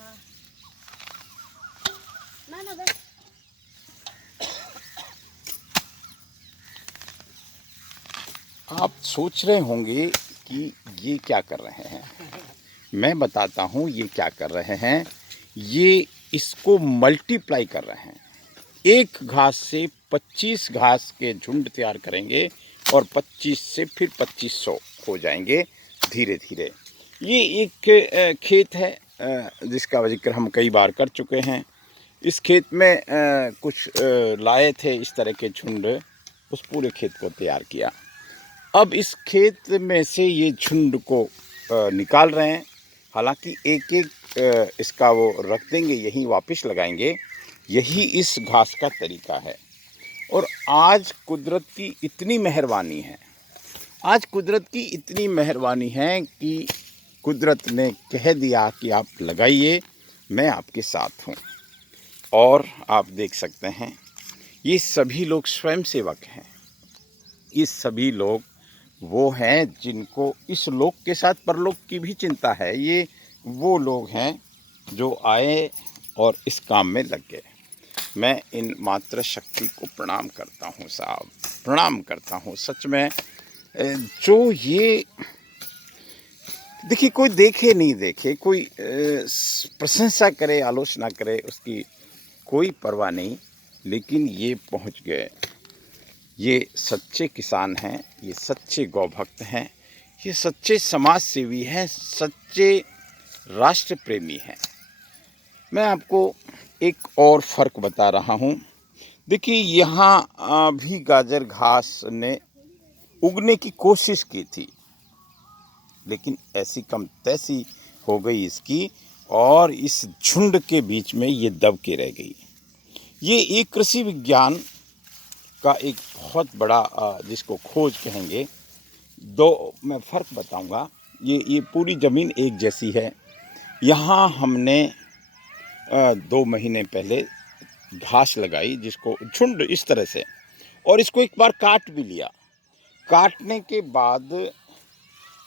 हाँ ना ना बस। आप सोच रहे होंगे कि ये क्या कर रहे हैं। मैं बताता हूँ ये क्या कर रहे हैं। ये इसको मल्टीप्लाई कर रहे हैं। एक घास से 25 घास के झुंड तैयार करेंगे और 25 से फिर 2500 हो जाएंगे धीरे धीरे। ये एक खेत है जिसका जिक्र हम कई बार कर चुके हैं। इस खेत में कुछ लाए थे इस तरह के झुंड, उस पूरे खेत को तैयार किया। अब इस खेत में से ये झुंड को निकाल रहे हैं। हालांकि एक एक इसका वो रख देंगे, यहीं वापस लगाएंगे। यही इस घास का तरीका है। और आज कुदरत की इतनी मेहरबानी है, आज कुदरत की इतनी मेहरबानी है कि कुदरत ने कह दिया कि आप लगाइए, मैं आपके साथ हूँ। और आप देख सकते हैं ये सभी लोग स्वयं सेवक हैं। ये सभी लोग वो हैं जिनको इस लोक के साथ परलोक की भी चिंता है। ये वो लोग हैं जो आए और इस काम में लग गए। मैं इन मातृ शक्ति को प्रणाम करता हूँ साहब, प्रणाम करता हूँ सच में। जो ये देखिए, कोई देखे नहीं देखे, कोई प्रशंसा करे आलोचना करे, उसकी कोई परवाह नहीं, लेकिन ये पहुँच गए। ये सच्चे किसान हैं, ये सच्चे गौभक्त हैं, ये सच्चे समाज सेवी हैं, सच्चे राष्ट्र प्रेमी हैं। मैं आपको एक और फ़र्क बता रहा हूँ। देखिए, यहाँ भी गाजर घास ने उगने की कोशिश की थी, लेकिन ऐसी कम तैसी हो गई इसकी, और इस झुंड के बीच में ये दब के रह गई। ये एक कृषि विज्ञान का एक बहुत बड़ा जिसको खोज कहेंगे। दो मैं फ़र्क बताऊंगा। ये पूरी ज़मीन एक जैसी है। यहाँ हमने 2 महीने पहले घास लगाई जिसको झुंड इस तरह से, और इसको एक बार काट भी लिया। काटने के बाद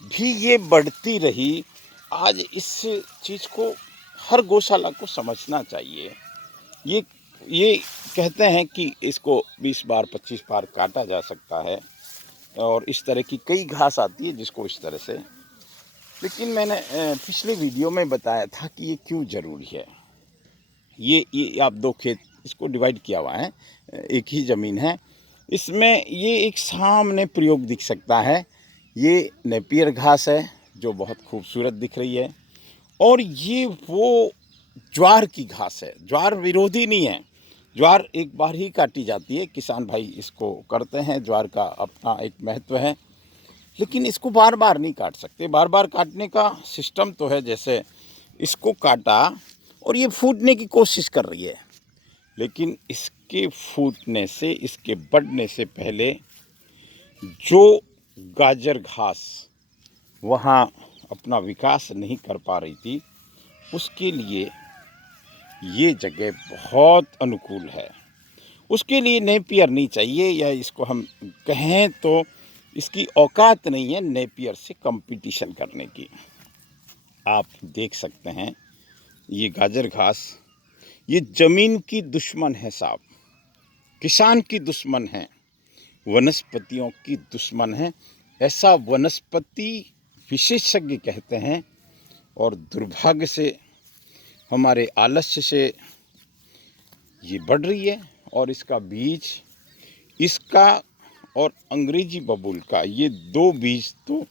भी ये बढ़ती रही। आज इस चीज़ को हर गौशाला को समझना चाहिए। ये कहते हैं कि इसको 20 बार 25 बार काटा जा सकता है, और इस तरह की कई घास आती है जिसको इस तरह से। लेकिन मैंने पिछले वीडियो में बताया था कि ये क्यों ज़रूरी है। ये आप 2 खेत इसको डिवाइड किया हुआ है, एक ही ज़मीन है। इसमें ये एक सामने प्रयोग दिख सकता है। ये नेपियर घास है जो बहुत खूबसूरत दिख रही है, और ये वो ज्वार की घास है। ज्वार विरोधी नहीं है, ज्वार एक बार ही काटी जाती है, किसान भाई इसको करते हैं, ज्वार का अपना एक महत्व है। लेकिन इसको बार बार नहीं काट सकते। बार बार काटने का सिस्टम तो है, जैसे इसको काटा और ये फूटने की कोशिश कर रही है, लेकिन इसके फूटने से, इसके बढ़ने से पहले जो गाजर घास वहाँ अपना विकास नहीं कर पा रही थी, उसके लिए ये जगह बहुत अनुकूल है। उसके लिए नेपियर नहीं चाहिए, या इसको हम कहें तो इसकी औकात नहीं है नेपियर से कंपटीशन करने की। आप देख सकते हैं ये गाजर घास, ये ज़मीन की दुश्मन है साहब, किसान की दुश्मन है, वनस्पतियों की दुश्मन है, ऐसा वनस्पति विशेषज्ञ कहते हैं। और दुर्भाग्य से, हमारे आलस्य से ये बढ़ रही है, और इसका बीज, इसका और अंग्रेजी बबूल का, ये 2 बीज तो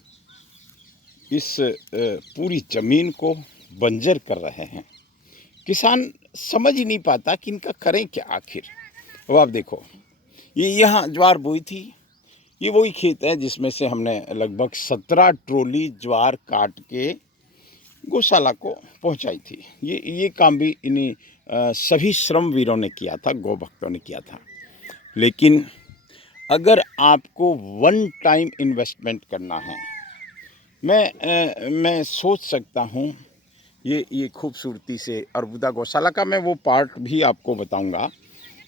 इस पूरी ज़मीन को बंजर कर रहे हैं। किसान समझ ही नहीं पाता कि इनका करें क्या आखिर। अब आप देखो, ये यहाँ ज्वार बोई थी। ये वही खेत है जिसमें से हमने लगभग 17 ट्रॉली ज्वार काट के गौशाला को पहुंचाई थी। ये काम भी इन्हीं सभी श्रम वीरों ने किया था, गौ भक्तों ने किया था। लेकिन अगर आपको वन टाइम इन्वेस्टमेंट करना है, मैं सोच सकता हूँ ये खूबसूरती से अरबुदा गौशाला का मैं वो पार्ट भी आपको बताऊंगा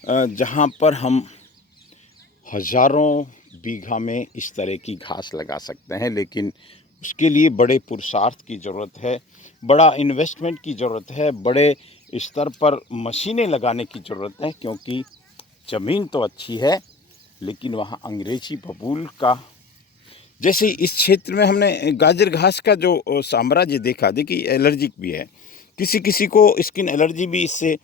जहाँ पर हम हज़ारों बीघा में इस तरह की घास लगा सकते हैं। लेकिन उसके लिए बड़े पुरुषार्थ की ज़रूरत है, बड़ा इन्वेस्टमेंट की ज़रूरत है, बड़े स्तर पर मशीनें लगाने की ज़रूरत है, क्योंकि ज़मीन तो अच्छी है लेकिन वहाँ अंग्रेजी बबूल का, जैसे इस क्षेत्र में हमने गाजर घास का जो साम्राज्य देखा, देखिए एलर्जिक भी है, किसी किसी को स्किन एलर्जी भी इससे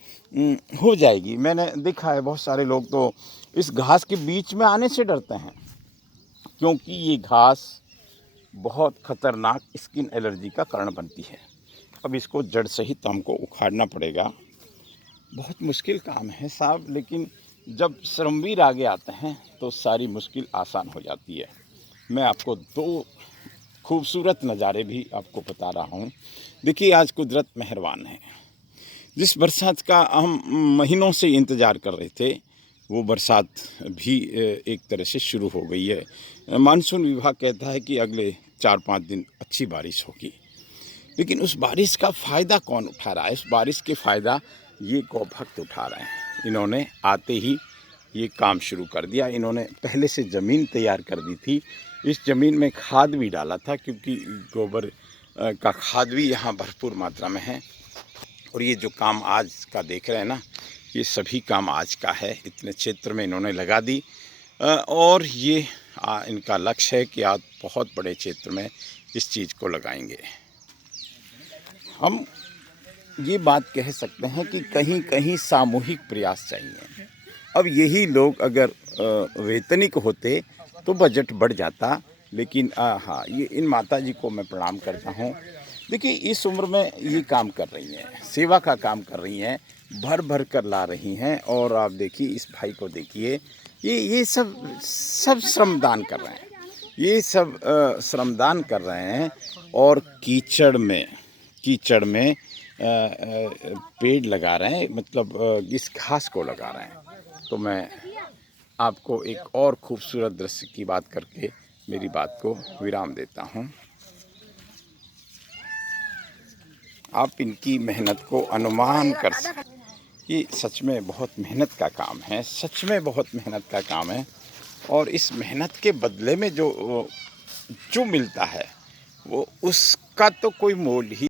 हो जाएगी। मैंने देखा है बहुत सारे लोग तो इस घास के बीच में आने से डरते हैं, क्योंकि ये घास बहुत खतरनाक स्किन एलर्जी का कारण बनती है। अब इसको जड़ सहित हमको उखाड़ना पड़ेगा। बहुत मुश्किल काम है साहब, लेकिन जब श्रमवीर आगे आते हैं तो सारी मुश्किल आसान हो जाती है। मैं आपको दो खूबसूरत नज़ारे भी आपको बता रहा हूँ। देखिए, आज कुदरत मेहरबान है। जिस बरसात का हम महीनों से इंतज़ार कर रहे थे, वो बरसात भी एक तरह से शुरू हो गई है। मानसून विभाग कहता है कि अगले 4-5 दिन अच्छी बारिश होगी, लेकिन उस बारिश का फ़ायदा कौन उठा रहा है? उस बारिश के फ़ायदा ये गौभक्त उठा रहे हैं। इन्होंने आते ही ये काम शुरू कर दिया। इन्होंने पहले से ज़मीन तैयार कर दी थी, इस ज़मीन में खाद भी डाला था, क्योंकि गोबर का खाद भी यहाँ भरपूर मात्रा में है। और ये जो काम आज का देख रहे हैं ना, ये सभी काम आज का है। इतने क्षेत्र में इन्होंने लगा दी और ये इनका लक्ष्य है कि आज बहुत बड़े क्षेत्र में इस चीज़ को लगाएंगे। हम ये बात कह सकते हैं कि कहीं कहीं सामूहिक प्रयास चाहिए। अब यही लोग अगर वेतनिक होते तो बजट बढ़ जाता, लेकिन हाँ, ये इन माताजी को मैं प्रणाम करता हूँ। देखिए, इस उम्र में ये काम कर रही हैं, सेवा का काम कर रही हैं, भर भर कर ला रही हैं। और आप देखिए इस भाई को देखिए, ये सब श्रमदान कर रहे हैं, ये सब श्रमदान कर रहे हैं और कीचड़ में पेड़ लगा रहे हैं, मतलब इस घास को लगा रहे हैं। तो मैं आपको एक और खूबसूरत दृश्य की बात करके मेरी बात को विराम देता हूँ। आप इनकी मेहनत को अनुमान कर सकते, ये सच में बहुत मेहनत का काम है, सच में बहुत मेहनत का काम है। और इस मेहनत के बदले में जो मिलता है, वो उसका तो कोई मोल ही